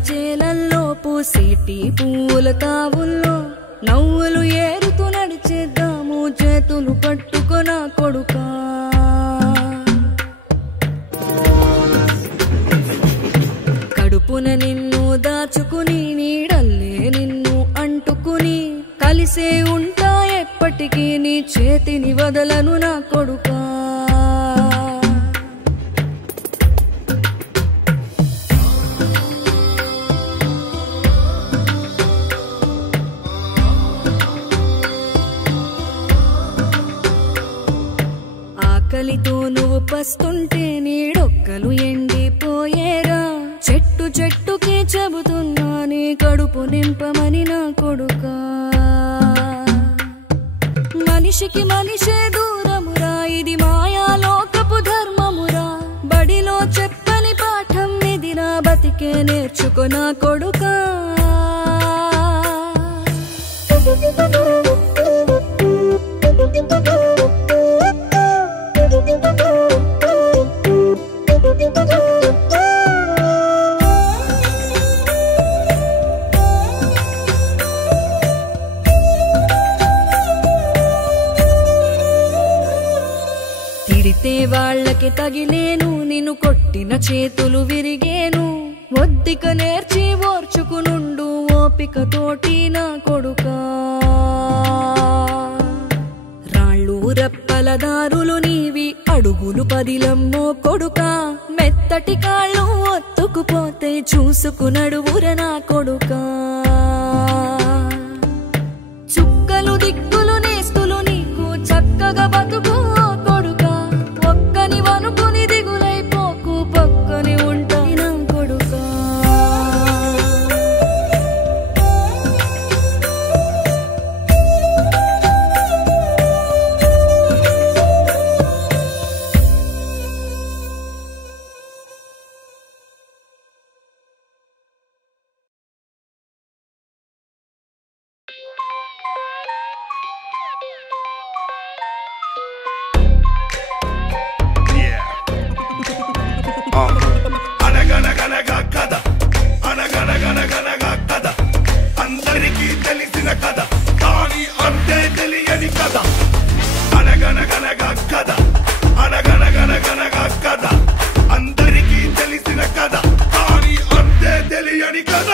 పచ్చని చేలల్లో పూసేటి పూల తావుల్లో నవ్వులు ఏరుతూ నడిచేద్దాము చేతులు పట్టుకొన కొడుకా కడుపున నిన్ను దాచుకుని నీడల్లే నిన్ను అంటుకుని కలిసే ఉంటా ఎప్పటికీ నీ చేతిని వదలను నా కొడుకా ఆకలితో నువ్వు పస్తుంటే నీడొక్కలు ఎండిపోయేరా చెట్టు చెట్టుకి చెబుతున్నా నీ కడుపు నింపమని నా కొడుకా మనిషికి మనిషే దూరమురా ఇది మాయాలోకపు ధర్మమురా బడిలో చెప్పని పాఠం ఇదిరా బతికే నేర్చుకో నా కొడుకా తిడితే వాళ్ళకి తగిలేను నిన్ను కొట్టిన చేతులు విరిగేను ఒద్దిక నేర్చి ఓర్చుకునుండు ఓపికతోటి నా కొడుకా రాళ్ళు రెప్పల దారులు నీవి అడుగులు పదిలమ్మో కొడుకా మెత్తటి కాళ్ళు ఒత్తుకుపోతే చూసుకునడువుర నా కొడుకా చుక్కలు దిక్కులు నేస్తులు నీకు చక్కగా బతుకు కొడుకా ఒక్కని వనుకుని దిగులైపోకు పక్కని ఉంటా నా కొడుకా అనగనగనగా కథ అనగనగనగనగా కథ అందరికీ తెలిసిన కథ కానీ అంతే తెలియని కథ అనగనగనగా కథ అనగనగనగనగా కథ అందరికీ తెలిసిన కథ కానీ అంతే తెలియని కథ